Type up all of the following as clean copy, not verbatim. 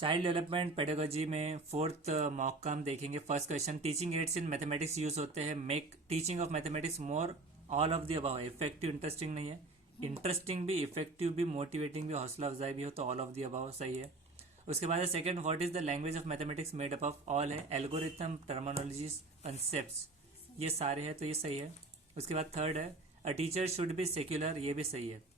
Child development pedagogy में fourth mock का हम देखेंगे। First question, teaching ads in mathematics use होते हैं make teaching of mathematics more all of the above है। इफेक्टिव इंटरेस्टिंग नहीं है, इंटरेस्टिंग भी, इफेक्टिव भी, मोटिवेटिंग भी, हौसला अफजाई भी हो तो ऑल ऑफ द अबव सही है। उसके बाद है second, what is the language of mathematics made up of all है। एल्गोरिथम, टर्मिनोलॉजीज, कंसेप्ट्स, ये सारे हैं तो ये सही है। उसके बाद थर्ड है a teacher should be secular, ये भी सही है।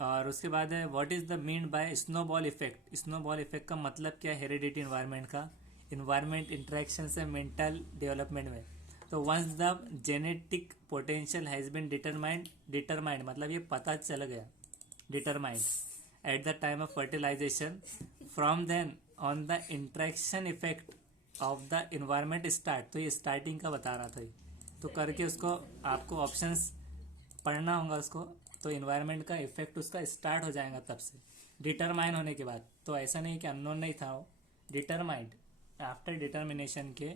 और उसके बाद है what is the mean by snowball effect. Snowball effect का मतलब क्या है? हेरिडिटी इन्वायरमेंट का, इन्वायरमेंट इंटरेक्शन से मेंटल डेवलपमेंट में। तो once the genetic potential has been determined मतलब ये पता चल गया, determined at the time of fertilization, from then on the interaction effect of the environment start. तो ये स्टार्टिंग का बता रहा था ये। तो करके उसको आपको ऑप्शंस पढ़ना होगा उसको। तो इन्वायरमेंट का इफेक्ट उसका स्टार्ट हो जाएगा तब से, डिटरमाइन होने के बाद। तो ऐसा नहीं कि अननोन नहीं था वो, डिटरमाइंड आफ्टर डिटर्मिनेशन के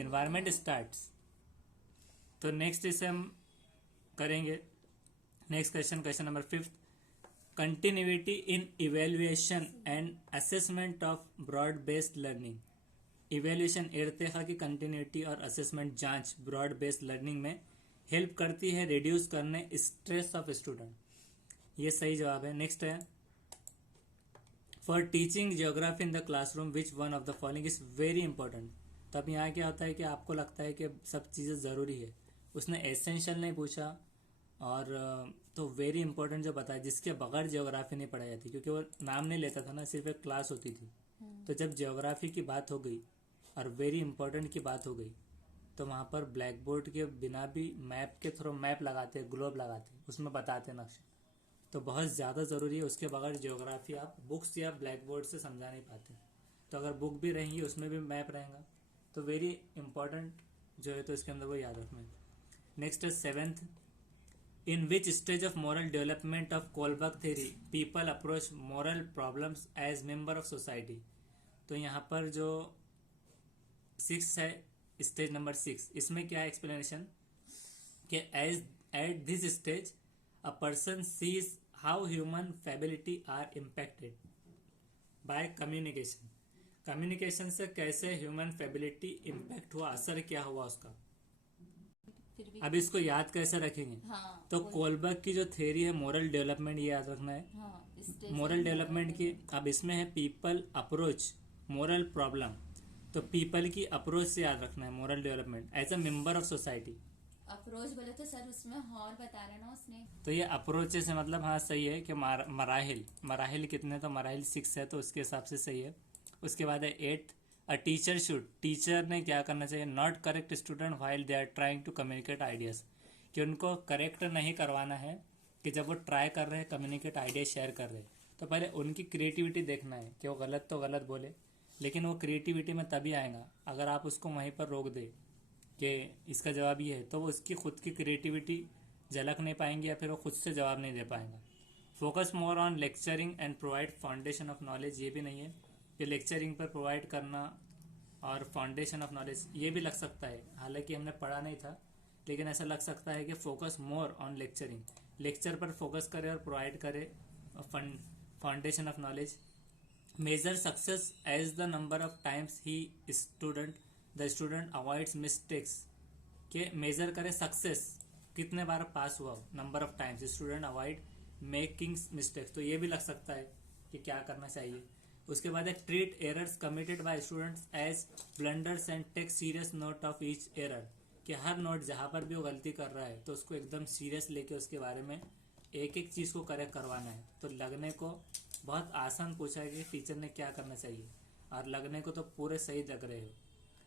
इन्वायरमेंट स्टार्ट्स। तो नेक्स्ट इसे हम करेंगे। Next question, question number fifth, continuity in evaluation and assessment of broad based learning. Evaluation एड़ते की कंटिन्यूटी और असेसमेंट जांच ब्रॉड बेस्ड लर्निंग में हेल्प करती है रिड्यूस करने स्ट्रेस ऑफ स्टूडेंट, ये सही जवाब है। नेक्स्ट है for teaching geography in the classroom which one of the following is very important. तो अब यहाँ क्या होता है कि आपको लगता है कि सब चीज़ें ज़रूरी है, उसने एसेंशियल नहीं पूछा और तो वेरी इंपॉर्टेंट जो बताया जिसके बगैर जियोग्राफी नहीं पढ़ाई जाती, क्योंकि वो नाम नहीं लेता था ना, सिर्फ एक क्लास होती थी। तो जब जियोग्राफी की बात हो गई और वेरी इंपॉर्टेंट की बात हो गई तो वहाँ पर ब्लैक बोर्ड के बिना भी मैप के थ्रू मैप लगाते, ग्लोब लगाते, उसमें बताते नक्शा। तो बहुत ज़्यादा ज़रूरी है, उसके बगैर जियोग्राफी आप बुक्स या ब्लैक बोर्ड से समझा नहीं पाते। तो अगर बुक भी रहेंगी उसमें भी मैप रहेगा, तो वेरी इंपॉर्टेंट जो है तो इसके अंदर वो याद रखना है। नेक्स्ट है seventh, in which stage of moral development of Kohlberg theory people approach moral problems as member of society. तो यहाँ पर जो सिक्स है, स्टेज नंबर 6, इसमें क्या है एक्सप्लेनेशन कि as at this stage a person sees how human fallibility are impacted by communication. Communication से कैसे ह्यूमन फैबिलिटी इम्पैक्ट हुआ, असर क्या हुआ उसका। अब इसको याद कैसे रखेंगे? हाँ, तो कोलबर्ग की जो थ्योरी है मोरल डेवलपमेंट, ये याद रखना है। हाँ, मोरल डेवलपमेंट की अब इसमें है पीपल अप्रोच मोरल प्रॉब्लम। तो पीपल की अप्रोच से याद रखना है moral development as a member of society. Approach बोले तो सर उसमें और बता रहे ना उसने। तो ये अप्रोच से मतलब हाँ सही है कि मराहिल, मराहिल कितने, तो मराहिल 6 है तो उसके हिसाब से सही है। उसके बाद है 8, अ टीचर शुड, टीचर ने क्या करना चाहिए, not correct student while they are trying to communicate ideas. कि उनको करेक्ट नहीं करवाना है कि जब वो ट्राई कर रहे हैं कम्युनिकेट आइडिया शेयर कर रहे हैं, तो पहले उनकी क्रिएटिविटी देखना है कि वो गलत तो गलत बोले, लेकिन वो क्रिएटिविटी में तभी आएगा अगर आप उसको वहीं पर रोक दे कि इसका जवाब ये है, तो वो उसकी खुद की क्रिएटिविटी झलक नहीं पाएंगे या फिर वो खुद से जवाब नहीं दे पाएंगा। Focus more on lecturing and provide foundation of knowledge, ये भी नहीं है कि लेक्चरिंग पर प्रोवाइड करना और फाउंडेशन ऑफ नॉलेज, ये भी लग सकता है, हालांकि हमने पढ़ा नहीं था लेकिन ऐसा लग सकता है कि focus more on lecturing, lecture पर फोकस करे और प्रोवाइड करे foundation of knowledge. Major success as the number of times ही student the student avoids mistakes, के मेजर करे सक्सेस कितने बार पास हुआ, number of times student avoid making mistakes, तो ये भी लग सकता है कि क्या करना चाहिए। उसके बाद है treat errors committed by students as blunders and take serious note of each error, कि हर नोट जहाँ पर भी वो गलती कर रहा है तो उसको एकदम सीरियस लेके उसके बारे में एक एक चीज़ को करेक्ट करवाना है। तो लगने को बहुत आसान पूछा है कि टीचर ने क्या करना चाहिए, और लगने को तो पूरे सही लग रहे हो,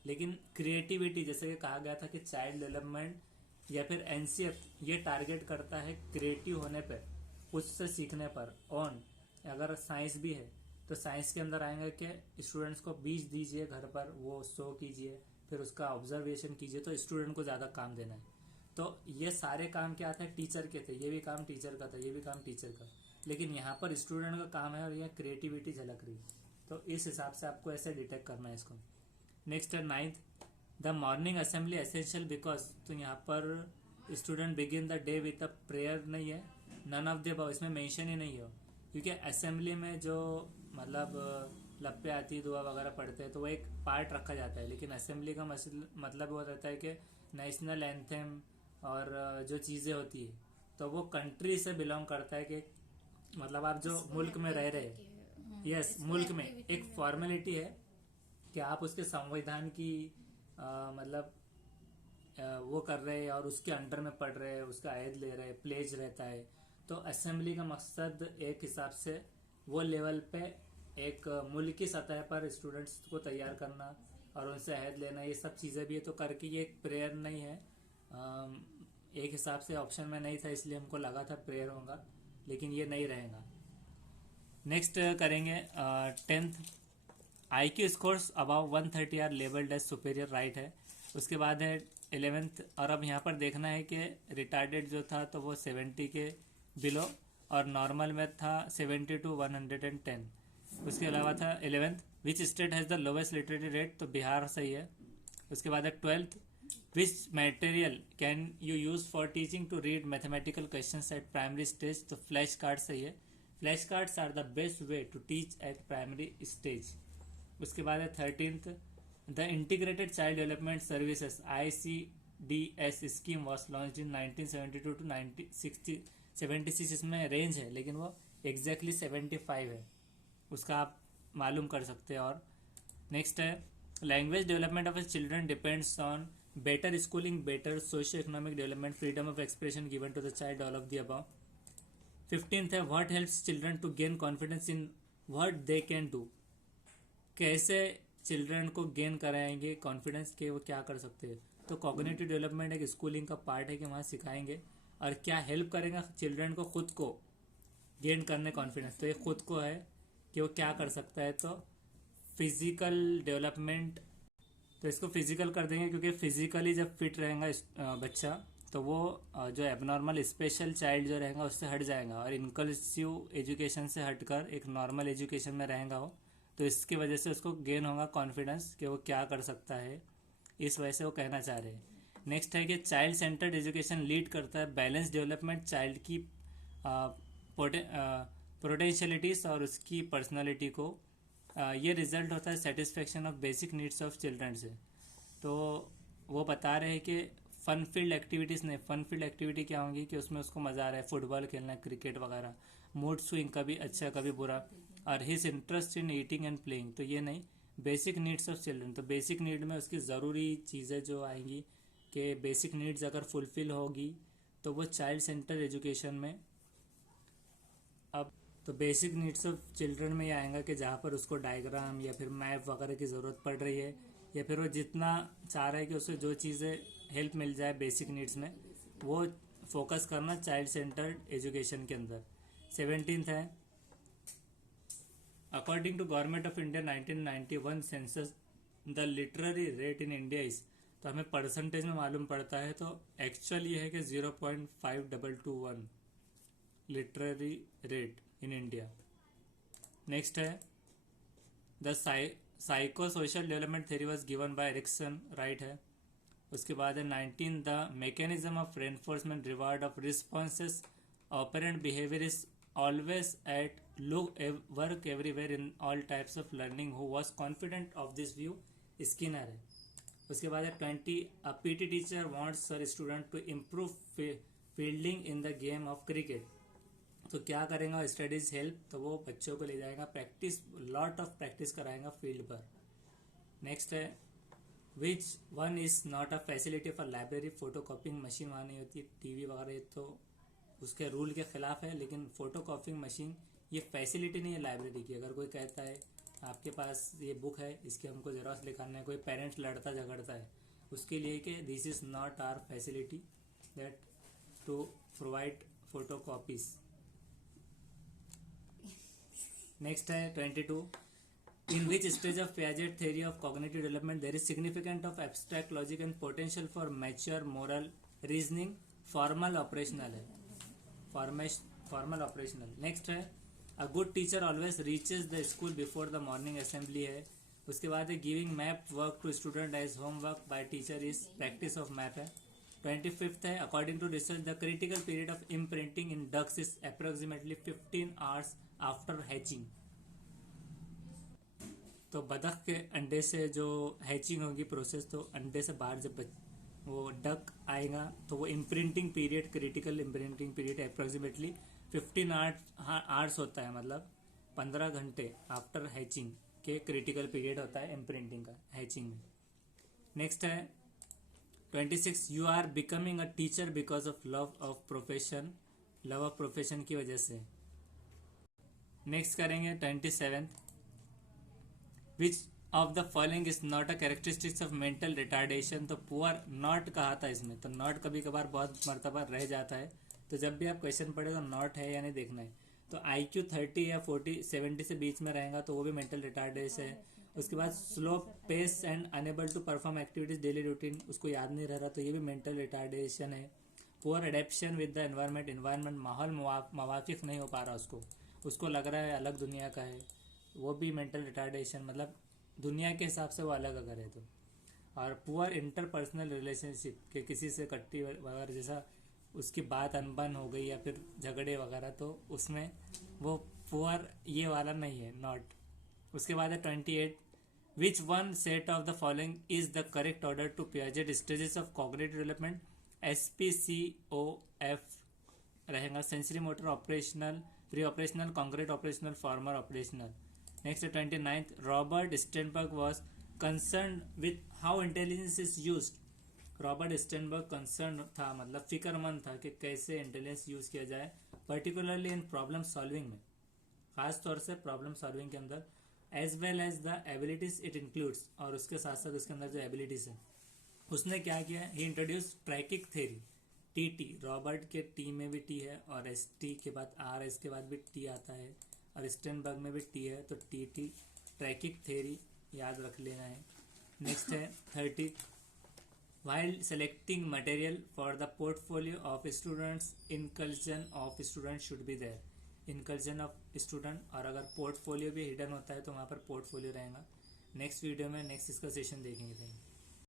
लेकिन क्रिएटिविटी जैसे कि कहा गया था कि चाइल्ड डेवलपमेंट या फिर एनसीएफ ये टारगेट करता है क्रिएटिव होने पर, खुद से सीखने पर। ऑन अगर साइंस भी है तो साइंस के अंदर आएंगे कि स्टूडेंट्स को बीज दीजिए घर पर, वो शो कीजिए, फिर उसका ऑब्जर्वेशन कीजिए, तो स्टूडेंट को ज़्यादा काम देना है। तो ये सारे काम क्या थे, टीचर के थे, ये भी काम टीचर का था, ये भी काम टीचर का, लेकिन यहाँ पर स्टूडेंट का काम है और यह क्रिएटिविटी झलक रही है। तो इस हिसाब से आपको ऐसे डिटेक्ट करना है इसको। नेक्स्ट है 9th, the morning assembly essential because, तो यहाँ पर student begin the day with a prayer नहीं है, नन ऑफ द अबव, इसमें मेंशन ही नहीं हो, क्योंकि असेंबली में जो मतलब लप्पे आती है, दुआ वगैरह पढ़ते हैं, तो वो एक पार्ट रखा जाता है। लेकिन असेंबली का मतलब वो रहता है कि नेशनल एंथम और जो चीज़ें होती है तो वो कंट्री से बिलोंग करता है कि मतलब आप जो इसको मुल्क में रह रहे activity हैं, के यस, इसको मुल्क में activity एक फॉर्मेलिटी है कि आप उसके संविधान की मतलब वो कर रहे हैं और उसके अंडर में पढ़ रहे हैं, उसका आयद ले रहे हैं, प्लेज रहता है। तो असेंबली का मकसद एक हिसाब से वो लेवल पे एक मुल्क की सतह पर स्टूडेंट्स को तैयार करना और उनसे अहद लेना, ये सब चीज़ें भी है। तो करके ये एक प्रेयर नहीं है, एक हिसाब से ऑप्शन में नहीं था इसलिए हमको लगा था प्रेयर होगा, लेकिन ये नहीं रहेगा। नेक्स्ट करेंगे 10th। IQ scores above 130 are labelled as superior, right है। उसके बाद है 11th, और अब यहाँ पर देखना है कि रिटार्डेड जो था तो वो 70 के बिलो और नॉर्मल में था 70 to 110। उसके अलावा था 11th, which state has the lowest literacy rate, तो बिहार सही है। उसके बाद है 12th, which material can you use for teaching to read mathematical questions at primary stage, तो फ्लैश कार्ड सही है। Flash cards are the best way to teach at primary stage. उसके बाद है 13th, the integrated child development services ICDS scheme was launch in 1972 to 1976। इसमें range है लेकिन वो एग्जैक्टली 75 है, उसका आप मालूम कर सकते हैं। और नेक्स्ट है language development of children depends on better schooling, better socio economic development, freedom of expression given to the child, all of the above. 15th है what helps children to gain confidence in what they can do, कैसे children को gain कराएंगे confidence के वो क्या कर सकते हैं। तो कॉग्निटिव डेवलपमेंट एक स्कूलिंग का पार्ट है कि वहाँ सिखाएंगे। और क्या हेल्प करेगा चिल्ड्रन को खुद को गेन करने कॉन्फिडेंस, तो ये खुद को है कि वो क्या कर सकता है। तो फिजिकल डेवलपमेंट, तो इसको फिजिकल कर देंगे क्योंकि फिजिकली जब फिट रहेगा बच्चा तो वो जो एबनॉर्मल स्पेशल चाइल्ड जो रहेगा उससे हट जाएगा और इनक्लूसिव एजुकेशन से हटकर एक नॉर्मल एजुकेशन में रहेगा वो। तो इसकी वजह से उसको गेन होगा कॉन्फिडेंस कि वो क्या कर सकता है, इस वजह से वो कहना चाह रहे हैं। नेक्स्ट है कि चाइल्ड सेंटर्ड एजुकेशन लीड करता है बैलेंस डेवलपमेंट, चाइल्ड की पोटेंशियलिटीज़ और उसकी पर्सनालिटी को। ये रिजल्ट होता है satisfaction of basic needs of children से। तो वो बता रहे हैं कि फन फील्ड एक्टिविटीज़ नहीं, फन फील्ड एक्टिविटी क्या होंगी कि उसमें उसको मज़ा आ रहा है, फुटबॉल खेलना, क्रिकेट वगैरह, मूड स्विंग, कभी अच्छा कभी बुरा, और his interest in eating and playing, तो ये नहीं। बेसिक नीड्स ऑफ चिल्ड्रन, तो बेसिक नीड में उसकी ज़रूरी चीज़ें जो आएंगी कि बेसिक नीड्स अगर फुलफिल होगी तो वो चाइल्ड सेंटर एजुकेशन में। अब तो बेसिक नीड्स ऑफ चिल्ड्रन में ये आएगा कि जहाँ पर उसको डायग्राम या फिर मैप वगैरह की ज़रूरत पड़ रही है या फिर वो जितना चाह रहा है कि उसे जो चीज़ें हेल्प मिल जाए बेसिक नीड्स में, वो फोकस करना चाइल्ड सेंटर्ड एजुकेशन के अंदर। 17th है according to government of India 1991 census the literary rate in India is, तो हमें परसेंटेज में मालूम पड़ता है तो एक्चुअल ये है कि 0.5221 literary rate in India. Next है the psycho social development theory was given by Erikson, right है। उसके बाद है 19 the mechanism of reinforcement reward of responses operant behaviour is always at look work everywhere in all types of learning who was confident of this view, Skinner है। उसके बाद है 20 a PT teacher wants her student to improve fielding in the game of cricket, तो क्या करेगा studies help, तो वो बच्चों को ले जाएगा प्रैक्टिस, लॉट ऑफ प्रैक्टिस कराएगा फील्ड पर। नेक्स्ट है which one is not a facility for library, photo कॉपिंग machine वहाँ नहीं होती, टीवी वगैरह तो उसके रूल के खिलाफ है, लेकिन फोटो कॉपिंग मशीन ये फैसिलिटी नहीं है लाइब्रेरी की। अगर कोई कहता है आपके पास ये बुक है इसके हमको जेरॉक्स लिखाना है, कोई पेरेंट्स लड़ता झगड़ता है, उसके लिए कि this is not our facility that to provide photo copies. Next है 22 in which stage of Piaget theory of cognitive development there is significant of abstract logic and potential for mature moral reasoning, formal operational है, formal operational. Next है a good teacher always reaches the school before the morning assembly है। उसके बाद है giving map work to student as homework by teacher is practice of map है। 25th है according to research the critical period of imprinting in ducks is approximately 15 hours after hatching. तो बतख के अंडे से जो हैचिंग होगी प्रोसेस, तो अंडे से बाहर जब वो डक आएगा तो वो imprinting period, critical imprinting period approximately 15 hours होता है, मतलब 15 घंटे आफ्टर हैचिंग के क्रिटिकल पीरियड होता है इम्प्रिंटिंग का हैचिंग में। नेक्स्ट है 26, you are becoming a teacher because of love of profession, love of profession की वजह से। नेक्स्ट करेंगे 27, which of the following is not a characteristics of mental retardation. तो पुअर नॉट कहा था इसमें, तो नॉट कभी कभार बहुत मरतबा रह जाता है, तो जब भी आप क्वेश्चन पढ़े तो नॉट है या नहीं देखना है। तो IQ 30 या 40 70 से बीच में रहेगा तो वो भी मेंटल रिटार्डेशन है। उसके बाद slow pace and unable to perform activities daily routine, उसको याद नहीं रह रहा तो ये भी मेंटल रिटार्डेशन है। Poor adaptation with the environment, environment माहौल मवाफिक नहीं हो पा रहा उसको लग रहा है अलग दुनिया का है, वो भी मेंटल रिटार्डेशन, मतलब दुनिया के हिसाब से वो अलग अगर है तो। और पुअर इंटरपर्सनल रिलेशनशिप के किसी से कट्टी वगैरह जैसा उसकी बात अनबन हो गई या फिर झगड़े वगैरह, तो उसमें वो पुअर ये वाला नहीं है, नॉट। उसके बाद है 28, which one set of the following is the correct order to Piaget stages of cognitive development. SPCOF रहेगा, sensory motor operational, pre operational, concrete operational, former operational. Next 29th, Robert Sternberg was concern with how intelligence is used. Robert Sternberg concern था, मतलब फिक्रमंद था कि कैसे intelligence use किया जाए, particularly in problem solving में, खास तौर से प्रॉब्लम सॉल्विंग के अंदर, as well as the abilities it includes, और उसके साथ साथ उसके अंदर जो एबिलिटीज है। उसने क्या किया, ही introduce tracking theory, TT, Robert के T में भी T है और ST के बाद RS के बाद भी T आता है, और स्टेनबर्ग में भी T है, तो TT ट्रैकिक थ्योरी याद रख लेना है। नेक्स्ट है 30, while selecting material for the portfolio of students, inclusion of student should be there, inclusion of student, और अगर पोर्टफोलियो भी हिडन होता है तो वहाँ पर पोर्टफोलियो रहेगा। नेक्स्ट वीडियो में नेक्स्ट इसका सेशन देखेंगे।